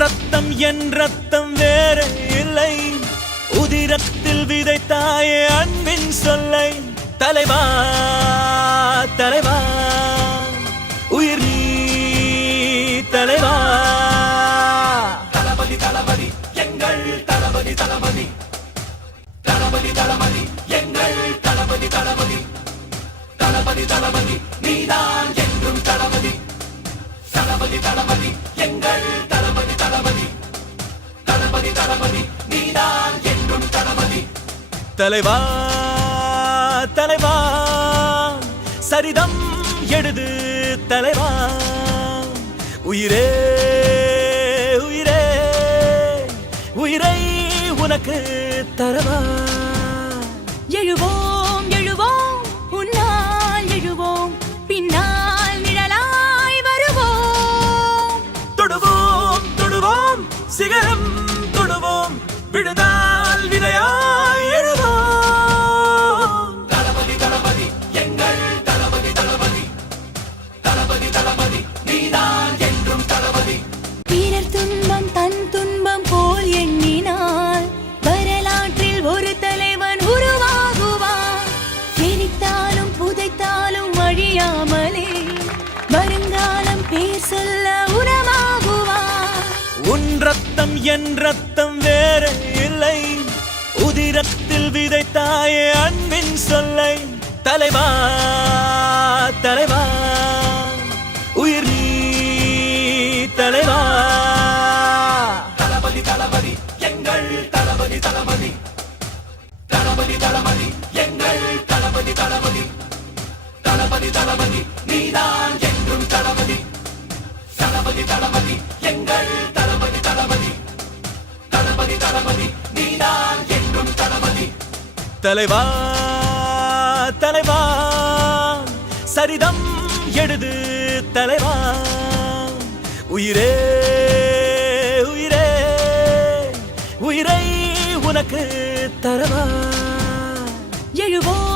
ரத்தம் என் ரத்தம் வேற இல்லை, உதிரத்தில் விதைத்தாயே அன்பின் சொல்லை. தலைவா தலைவா உயிர் நீ தலைவா. தளபதி தளபதி எங்கள் தளபதி தளபதி தளபதி தளபதி எங்கள் தளபதி தளபதி தளபதி தளபதி நீதான் என்றும் தளபதி. தளபதி தளபதி எங்கள் தளபதி தளபதி தளபதி தளபதி நீதான் என்றும் தளபதி. தலைவா தலைவா சரிதம் எழுது தலைவா. உயிரே உயிரே உயிரை உனக்கு தரவா. எழுவோம் எழுவோம் உன்னால் எழுவோம், பின்னால் நிழலாய் வருவோம். தொடுவோம் தொடுவோம் சிகரம் தொடுவோம், விழுந்தால் விதையாய் எழுவோம். தளபதி தளபதி எங்கள் தளபதி தளபதி தளபதி தளபதி நீதான் என்றும் தளபதி. பிறர் துன்பம் தன் துன்பம் போல் எண்ணினால் வரலாற்றில் ஒரு தலைவன் உருவாகுவான். எரித்தாலும் புதைத்தாலும் அழியாமலே வருங்காலம் பேர் சொல்ல உரமாகுவான். உன் ரத்தம் என் ரத்தம் வேற இல்லை, உதிரத்தில் விதைத்தாயே அன்பின் சொல்லை. தலைவா தலைவா உயிர் நீ தலைவா. தளபதி தளபதி எங்கள் தளபதி தளபதி தளபதி தளபதி எங்கள் தளபதி தளபதி தளபதி தளபதி நீதான் என்றும் தளபதி. தளபதி தளபதி எங்கள் தளபதி தளபதி தளபதி தளபதி நீதான் என்றும் தளபதி. தலைவா தலைவா சரிதம் எழுது தலைவா. உயிரே உயிரே உயிரை உனக்கு தரவா. எழுவோம்